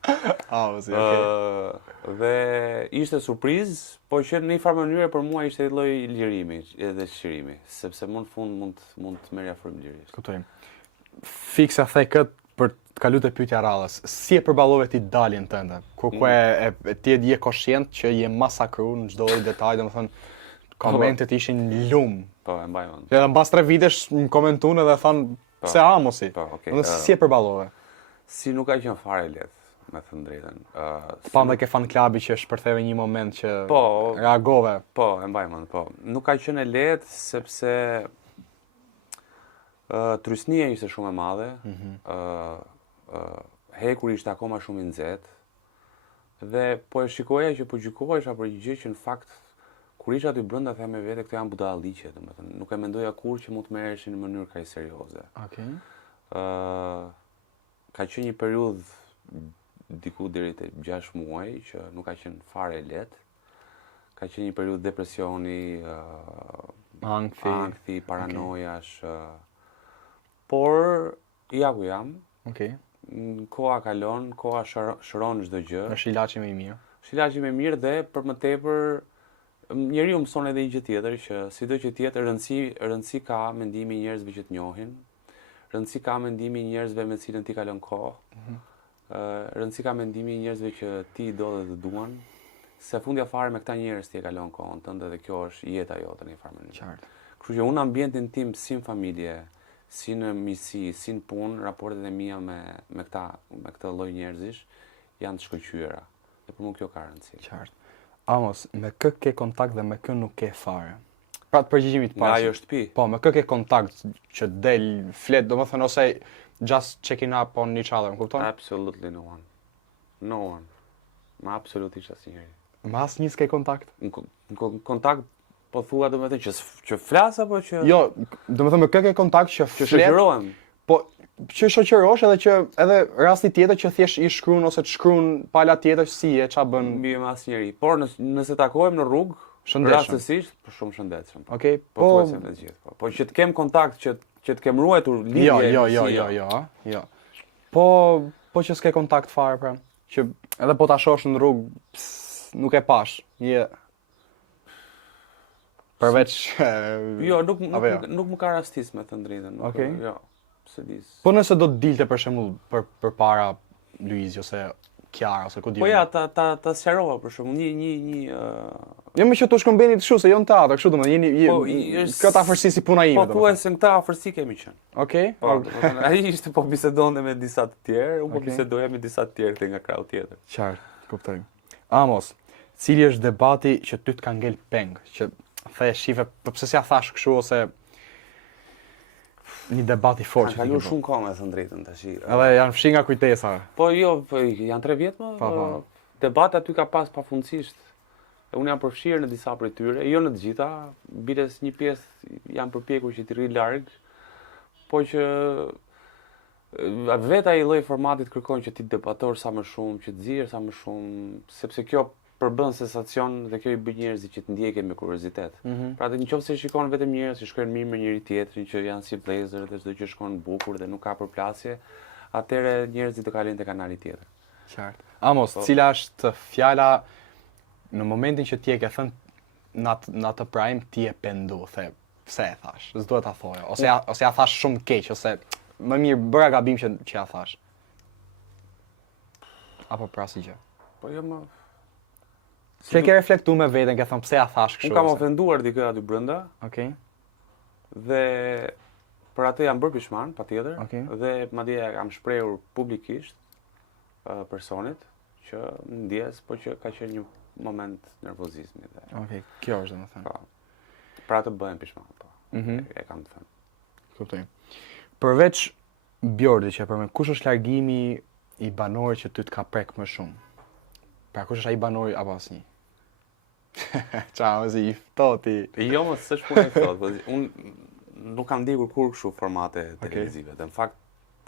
Dhe ishte surprizë, po që në një farë mënyrë për mua ishte një lloj lirimi edhe shqirimi, sepse më në fund mund të merrja frym lirisht. Kuptoj. Fiksa the kët për të kaluar te pyetja rradhës. Si e përballove ti daljen tënde? Ku ti je koshient që je masakruar në çdo detaj, domethënë komentet ishin lum. Po, e mbaj mend. Edhe mbas 3 vitesh më komentuan edhe than pse Amosi. Po, okay. Si e përballove? Si nuk ka qenë fare lehtë, me thënë drejtën. Pa me ke fan klubi që shpërtheve një moment që reagove. Po, e mbaj mend, po. Nuk ka qenë lehtë sepse trysnia ishte shumë e madhe. Hekuri ishte akoma shumë i nxehtë. Dhe po e shikoja që po gjykohesha për një gjë që në fakt kur isha aty brenda them me vete këto janë budalliqe, domethënë nuk e mendoja kurrë që mund të merreshin në mënyrë kaq serioze. Okej. Ka qenë një periudhë diku deri te 6 muaj që nuk ka qenë fare lehtë. Ka qenë një periudhë depresioni, ankthi, paranojash. Por ja ku jam. Okej. koha kalon, koha shëron çdo gjë. Është ilaçi më i mirë. Është ilaçi më i mirë dhe për më tepër njeriu mëson edhe një gjë tjetër që sido që tjetër rëndësi ka mendimi i njerëzve që të njohin. Rëndësi ka mendimi i njerëzve me cilën ti kalon kohë. Rëndësi ka mendimi i njerëzve që ti do dhe të duan. Se fundja fare me këta njerëz ti e kalon kohën tënde dhe kjo është jeta jote në një farë mënyrë. Qartë. Kështu që unë ambientin tim si në familje, si në miqësi, si në punë, raportet e mia me këtë lloj njerëzish janë të shkëlqyera. Dhe për mua kjo ka rëndësi. Qartë. Amos, me kë ke kontakt dhe me kë nuk ke fare? Pra të përgjigjimi të Nga parë. ajo shtëpi. Po, me kë ke kontakt që del, flet, domethënë ose just checking up on each other, më kupton? Absolutely no one. No one. Ma absolutisht asnjëri. Me asnjë s'ke kontakt? Në kontakt po thua domethënë që flas apo që Jo, domethënë me kë ke kontakt që që flet, shoqërohem. po që shoqërosh edhe që edhe rasti tjetër që thjesht i shkruan ose të shkruan pala tjetër si e ç'a bën. Mbi me asnjëri. Por nëse takohem në rrugë, Shëndetshëm. rastësisht, po shumë shëndetshëm. Okej, Po thuajse me të gjithë. Po që të kem kontakt, që të kem ruajtur lidhje. Jo. Po që s'ke kontakt fare pra, që edhe po ta shohësh në rrugë nuk e pash. Përveç Jo, apo jo? nuk më ka rastis me të drejtën. Okej. Jo, pse dis. Po nëse do të dilte për shembull përpara Luizi ose Kiara ose ku di. Po ja, ta sqarova për shembull një Jo më që tu shkëmbeni të kështu se jo në teatr, kështu domethënë Po, jeni këtë afërsi si puna ime. Po thuaj se në këtë afërsi kemi qenë. Okej. Po, ai ishte po bisedonte me disa të tjerë, unë po Okej. bisedoja me disa të tjerë nga krau tjetër. Qartë, kuptoj. Amos, cili është debati që ty të ka ngel peng, që the shife, po pse s'ja thash kështu ose një debat i fortë. Ka kaluar shumë kohë me thënë drejtën tash. Edhe janë fshi nga kujtesa. Po jo, po janë 3 vjet më. Po. Debati aty ka pas pafundësisht. E unë jam përfshirë në disa prej tyre, jo në të gjitha, biles një pjesë jam përpjekur që t'i rri larg, po që vetë ai lloj formatit kërkon që ti debator sa më shumë, që të zihesh sa më shumë, sepse kjo përbën sensacion dhe kjo i bën njerëzit që të ndjekën me kuriozitet. Pra të nëse shikon vetëm njerëz që shkojnë mirë me njëri tjetrin, që janë si vëllezër dhe çdo gjë shkon bukur dhe nuk ka përplasje, atëherë njerëzit do kalojnë te kanali tjetër. Qartë. Amos, cila është fjala në momentin që ti e ke thënë në atë prime ti e pendu, the pse e thash? S'duhet ta thoja, ose ja thash shumë keq, ose më mirë bëra gabim që ja thash. Apo pra si gjë. Po jo më Që ke reflektuar me veten, ke thënë pse ja thash kështu. Unë kam ofenduar dikë aty brenda Okej. dhe për atë jam bërë pishman, patjetër, Okej. dhe madje kam shprehur publikisht personit që ndjes, po që ka qenë një moment nervozizmi dhe. Okej, kjo është domethënë. Po. Pra të bëhem pishman, po. E kam të thënë. Kuptoj. Përveç Bjordi që për me kush është largimi i banorit që ty të ka prek më shumë? Pra kush është ai banori apo asnjë? Ciao, si i ftohti. Jo, mos s'është punë e thotë, po unë nuk kam ndjekur kur kështu formate televizive. Dhe në fakt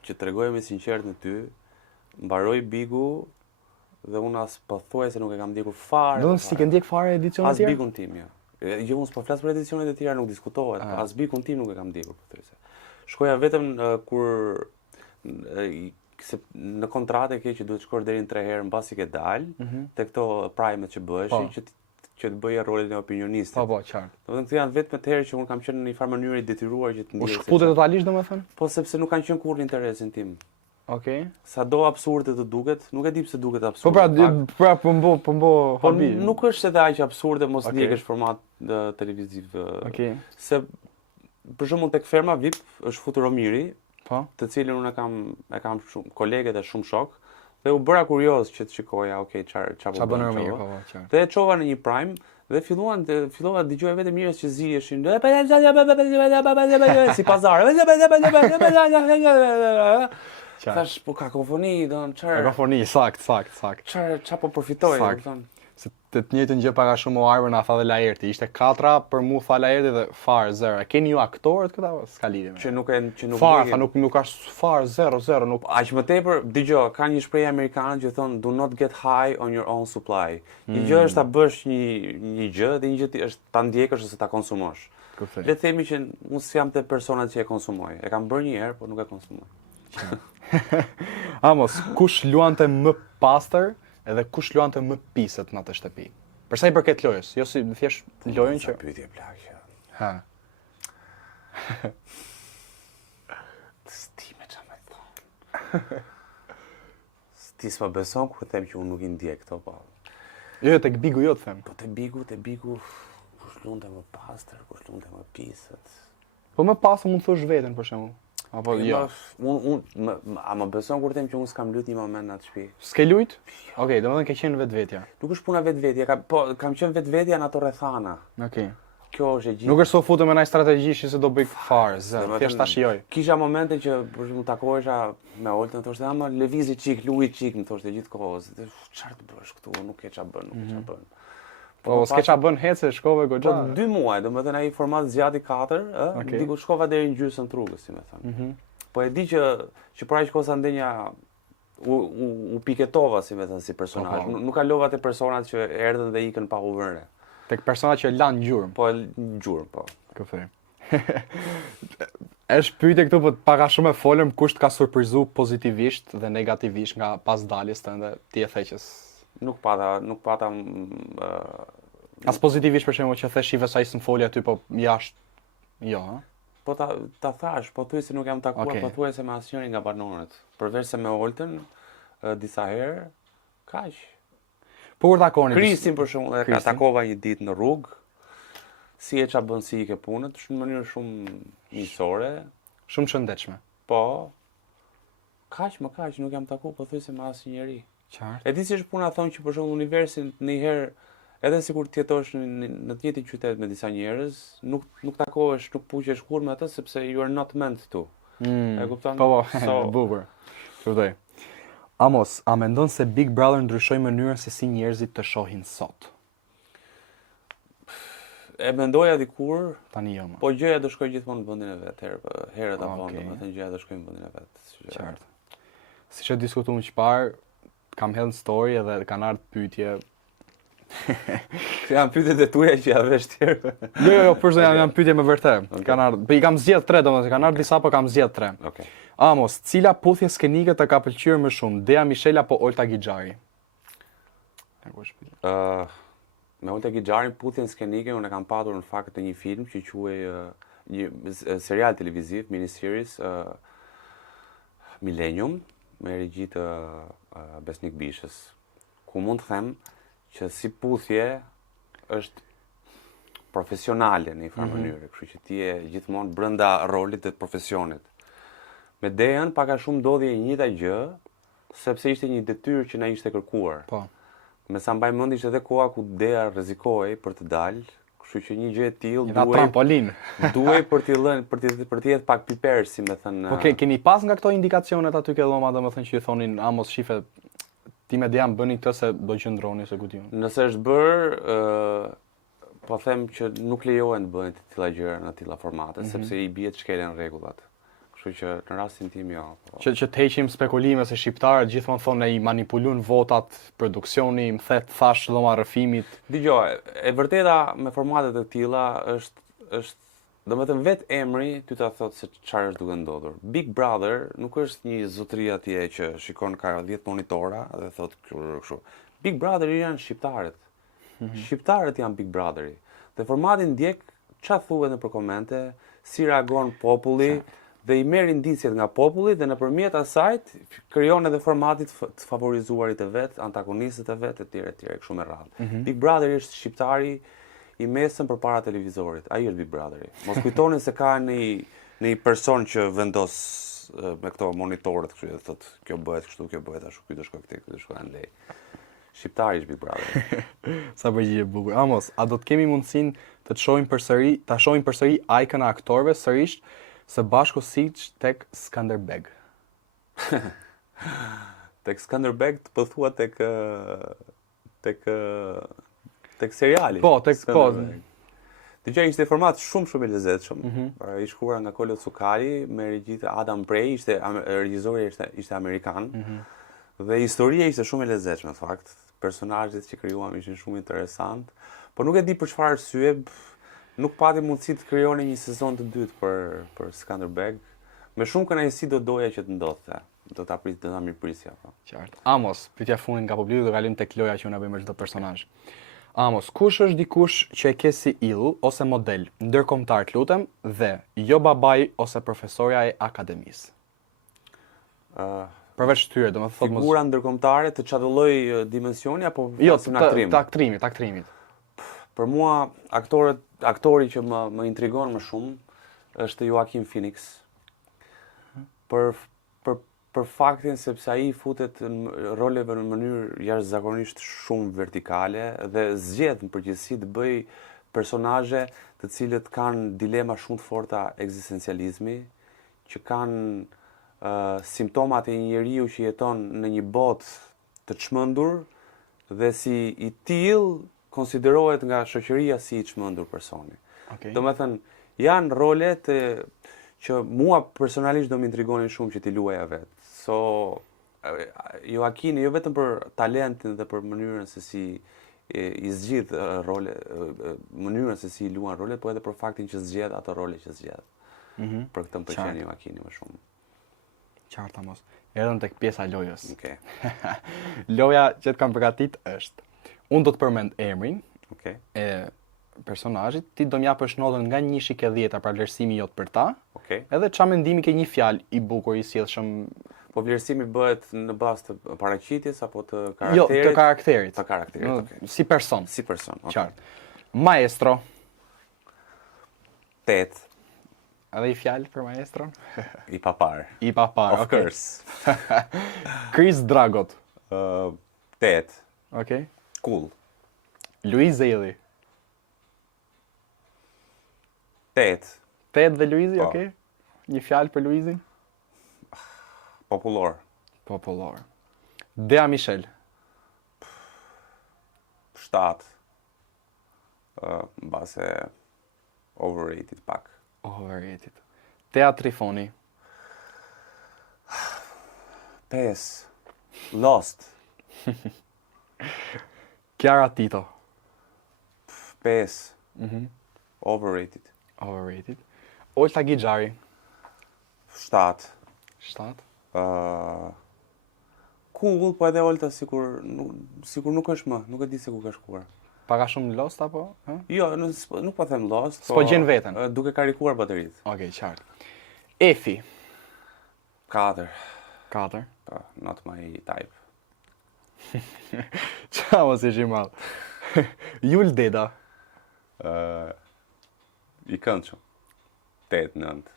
që t'rregoj me sinqert në ty, mbaroi Bigu dhe unë as po thuaj se nuk e kam ndjekur fare. Do të si ke ndjek fare edicionet As e tjera? Bigun tim, jo. Jo, unë s'po flas për edicionet e tjera, nuk diskutohet. As Bigun tim nuk e kam ndjekur, po thjesht. Shkoja vetëm kur se në kontratë ke që duhet shkosh deri në 3 herë mbasi ke dal, te këto primet që bëheshin që të bëja rolin e opinionistit. Po, qartë. Domethënë këto janë vetëm të herë që unë kam qenë në një farë mënyrë i detyruar që të U ndjes. shkputet totalisht domethënë? Po sepse nuk kanë qenë kurrë në interesin tim. Okej. Sado absurde të duket, nuk e di pse duket Po absurde. po mbo Po habi. nuk është se dhe aq absurde mos ndjekësh format televiziv. Okej. Se për shembull tek Ferma VIP është futur Omiri, Po. të cilin unë e kam shumë kolegët e shumë shok, dhe u bëra kurioz që të shikoja, çfarë Ç'a bën Omiri, po, qartë. Dhe e çova në një prime dhe fillova të dëgjoja vetëm njerëz që ziheshin. Si pazar. Thash, po kakofoni, don çfarë? Kakofoni, sakt. Çfarë po përfitoj, Sakt. kupton? Se të njëjtën gjë para shumë o Arbër na tha dhe Laerti, ishte 4 për mu tha Laerti dhe fare 0. Keni ju aktorët këta s'ka lidhje me. Që nuk Fare, tha nuk ka fare 0 nuk. Aq më tepër, dëgjoj, ka një shprehje amerikane që thon do not get high on your own supply. Një gjë është ta bësh një gjë dhe një gjë është ta ndjekësh ose ta konsumosh. Le të themi që unë s'jam te personat që e konsumoj. E kam bërë një herë, por nuk e konsumoj. Amos, kush luante më pastër edhe kush luante më pisët në atë shtëpi? Për sa i përket lojës, jo si thjesht lojën që... Pyetje plagë. Ha. Sti me çfarë më thon. Sti s'ma beson kur them që unë nuk i ndjek këto po. Jo, tek bigu jo të them. Po te bigu, kush lunte më pastër, kush lunte më pisët. Po më pastër mund të thosh veten për shembull. Apo jo. A më beson kur them që unë s'kam lut një moment në atë shtëpi? S'ke lujt? Okej, domethënë ke qenë vetvetja. Nuk është puna vetvetja, kam qenë vetvetja në ato rrethana. Okej. Kjo është e gjithë. Nuk është so futem me ndaj strategjish se do bëj fare, thjesht ta shijoj. Kisha momente që për shembull takohesha me Oltën, thoshte ama lëvizi çik, luaj çik, më thoshte gjithkohës. Çfarë të bësh këtu? Nuk ke ç'a bën, nuk ke ç'a bën. Po s'ke ç'a bën hece, shkove goxha. Po 2 muaj, domethënë ai format zgjati 4, diku shkova deri në gjysmën rrugës, si më thënë. Po e di që për aq kohë sa ndenja u piketova, si më thënë, si personazh. Nuk kalova te personat që erdhën dhe ikën pa u vënë. Tek personat që lanë gjurmë. Po gjurmë, po. Këfej. Është pyetje këtu, po pak a shumë e folëm kush të ka surprizu pozitivisht dhe negativisht nga pas daljes tënde, ti e theqës. Nuk pata As pozitivisht për shembull që the shive sa isën foli aty, po jashtë. Jo, ha? Po ta thash, po thuaj se nuk jam takuar, po thuaj se me asnjërin nga banorët. Përveç se me Oltën disa herë, kaq. Po kur takoni? Krisin për shembull, ka takova një ditë në rrugë. Si e ç'a bën si i ke punët, në mënyrë shumë miqësore, shumë shëndetshme. Po. Kaq, nuk jam takuar, po thuaj se me asnjëri. Qartë. E di si është puna thonë që për shembull universin ndonjëherë edhe sikur të jetosh në të njëjtin qytet me disa njerëz, nuk takohesh, nuk puqesh kurrë me atë sepse you are not meant to. E kupton? Po, bukur. Kuptoj. Amos, a mendon se Big Brother ndryshoi mënyrën se si njerëzit të shohin sot? E mendoja dikur, tani jo më. Po gjëja do shkojë gjithmonë në vendin e vet, herët apo domethënë gjëja do shkojë në vendin e vet. Qartë. Siç e diskutuam më parë, kam hedhën story edhe kanë ardhur pyetje. Janë pyetjet e tuaja që ja vesh tjerë. Jo, për zonë janë pyetje me vërtet. Kanë ardhur, po i kam zgjedh 3 domethënë, kanë ardhur disa, po kam zgjedh 3. Okej. Amos, cila puthje skenike të ka pëlqyer më shumë, Dea Michela apo Olta Gixhari? Me Olta Gixharin puthjen skenike unë e kam patur në fakt në një film që quhej një serial televiziv, miniseries Millennium me regji të Besnik Bishës, ku mund të them që si puthje është profesionale në një farë mënyrë, kështu që ti je gjithmonë brenda rolit të profesionit. Me Dean pak a shumë ndodhi e njëjta gjë, sepse ishte një detyrë që na ishte kërkuar. Po. Me sa mbaj mend ishte edhe koha ku Dea rrezikoi për të dalë, kështu që një gjë e tillë duhej për të jetë pak piper, si më thënë. Po keni pas nga këto indikacionet aty ke dhoma, domethënë që i thonin Amos shife ti me Dean bëni këtë se do qëndroni se ku diun. Nëse është bër, po them që nuk lejohen të bëhen të tilla gjëra në tilla formate, sepse i bie të shkelen rregullat. Kështu që në rastin tim jo. Që të heqim spekulime se shqiptarët gjithmonë thonë i manipulojnë votat, produksioni, më thet thash dhoma rrëfimit. Dgjoj, e vërteta me formate të tilla është domethënë vetë emri ty ta thotë se çfarë është duke ndodhur. Big Brother nuk është një zotëri atje që shikon ka 10 monitora dhe thotë kështu. Big Brother janë shqiptarët. Shqiptarët janë Big Brotheri. Dhe formati ndjek çfarë thuhet nëpër komente, si reagon populli dhe i merr indicjet nga populli dhe nëpërmjet asaj krijon edhe formatit të favorizuarit e vet, antagonistët e vet etj kështu me radhë. Big Brother është shqiptari i mesëm përpara televizorit. Ai është Big Brotheri. Mos kujtoni se ka një person që vendos me këto monitorët kështu dhe thotë kjo bëhet kështu, kjo bëhet ashtu, ky do shkoj këtej, ky do shkoj andej. Shqiptari është Big Brother. Sa përgjigje bukur. Amos, a do të kemi mundësinë të shohim përsëri ajkën e aktorëve sërish së bashku siç tek Skanderbeg? Tek Skanderbeg të pëthua tek seriali. Po, Dgjoj, ishte format shumë i lezetshëm. I shkruar nga Kolo Cukali me regji të Adam Bray, regjizori ishte amerikan. Dhe historia ishte shumë e lezetshme në fakt. Personazhet që krijuam ishin shumë interesant, por nuk e di për çfarë arsye nuk pati mundësi të krijoni një sezon të dytë për Skanderbeg. Me shumë kënaqësi do doja që të ndodhte. Do ta mirëprisja po. Qartë. Amos, pyetja fundit nga publiku do kalim tek loja që unë bëjmë me çdo personazh. Amos, kush është dikush që e ke si idhull ose model, ndërkombëtar të lutem, dhe jo babai ose profesorja e akademisë? Përveç tyre, domethënë thotë Figura ndërkombëtare të çdo lloj dimensioni apo jo, në aktrim? Të aktrimit. Për mua aktori që më intrigon më shumë është Joaquin Phoenix. Për faktin sepse ai futet në roleve në mënyrë jashtëzakonisht shumë vertikale dhe zgjedh në përgjithësi të bëj personazhe të cilët kanë dilema shumë të forta ekzistencializmi, që kanë simptomat e një njeriu që jeton në një botë të çmendur dhe si i tillë konsiderohet nga shoqëria si i çmendur personi. Okay. Domethënë, janë role që mua personalisht do më intrigonin shumë që t'i luaja vetë. So, Joaquini, jo vetëm për talentin dhe për mënyrën se si i zgjidh role, mënyrën se si i luan role, po edhe për faktin që zgjedh ato role që zgjedh. Për këtë më pëlqen Joaquini më shumë. Qartë, Amos. Erdhëm tek pjesa e lojës. Okej. Loja që të kam përgatit është, unë do të përmend emrin e personazhit, ti do m'japësh notën nga 1-10 pra vlerësimi jot për ta. Edhe çfarë mendimi ke një fjalë i bukur i sjellshëm. Po vlerësimi bëhet në bazë të paraqitjes apo të karakterit? Jo, të karakterit. Të karakterit, okay. Si person. Si person, okay. Qartë. Maestro. 8. Edhe i fjalë për maestron? I papar. I papar, of course. Chris Dragot. 8. Okay. Cool. Luiz Zelli. 8. 8 dhe Luizi, okay. Një fjalë për Luizin? Popullor. Popullor. Dea Michel. 7. Mbase overrated pak. Overrated. Tea Trifoni. 5. Lost. Chiara Tito. 5. Overrated. Overrated. Olta Gjixhari. 7. 7. Cool, po edhe Olta sikur nuk është më, nuk e di se ku ka shkuar. Paka shumë Lost apo? Jo, nuk po them Lost, s'po gjen veten. Duke karikuar bateritë. Okej, qartë. Efi. 4. 4. Po, not my type. Qa mos ishi mal. Jul Deda. I këndshëm. 8-9.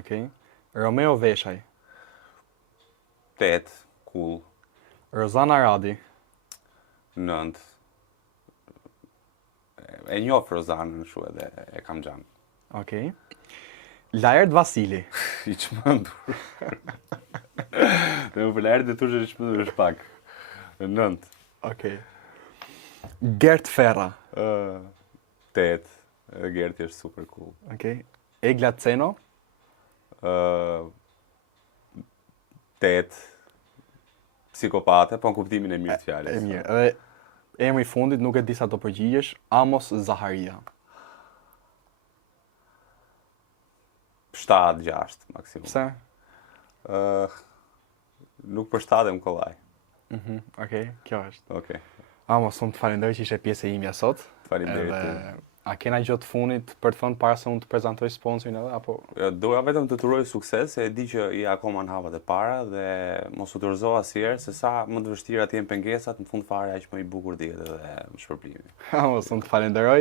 Okej. Romeo Veshaj. 8. Cool. Rozana Radi. 9. E njoh Rozanën shu edhe e kam gjanë. Okej. Laert Vasili. I çmendur. Në për Laert dhe tush e çmendur është pak. 9. Okej. Gert Ferra. 8. Gerti është super cool. Okej. Egla Ceno. 8. Psikopate, po në kuptimin e mirë të fjalës. E mirë. Edhe emri i fundit nuk e di sa do përgjigjesh, Amos Zaharia. 7-6 maksimum. Pse? Nuk përshtatem kollaj. Okej, kjo është. Okej. Amos, unë të falenderoj që ishe pjesë e imja sot. Faleminderit. A kena gjë të fundit për të thënë para se unë të prezantoj sponsorin edhe apo? Doja vetëm të uroj sukses, se e di që i akoma në hapat e para dhe mos u dorëzo asnjëherë se sa më të vështira të jenë pengesat, në fund fare aq më i bukur dihet edhe më shpërblimi. Amos, unë të falenderoj.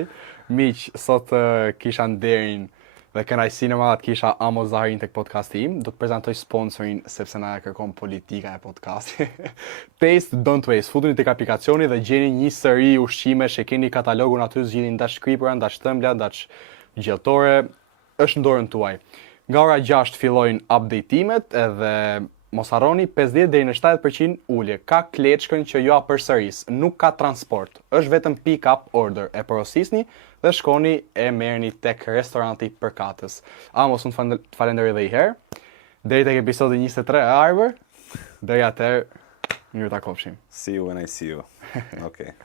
Miq, sot kisha nderin dhe kënaqësinë më të kisha Amos Zaharin tek podcasti im. Do të prezantoj sponsorin sepse na e kërkon politika e podcastit. Taste Don't Waste. Futuni tek aplikacioni dhe gjeni një sëri ushqimesh, e keni katalogun aty, zgjidhni ndash shkripura, ndash tëmbla, ndash gjelltore, është në dorën tuaj. Nga ora 6 fillojnë update-imet edhe mos harroni 50 deri në 70% ulje. Ka kleçkën që ju përsëris, nuk ka transport. Është vetëm pick up order. E porosisni dhe shkoni e merrni tek restoranti përkatës. Amos, unë të falenderoj edhe një herë. Deri tek episodi 23 e Arbër. Deri atëherë, mirë takofshim. See you when I see you. Okay.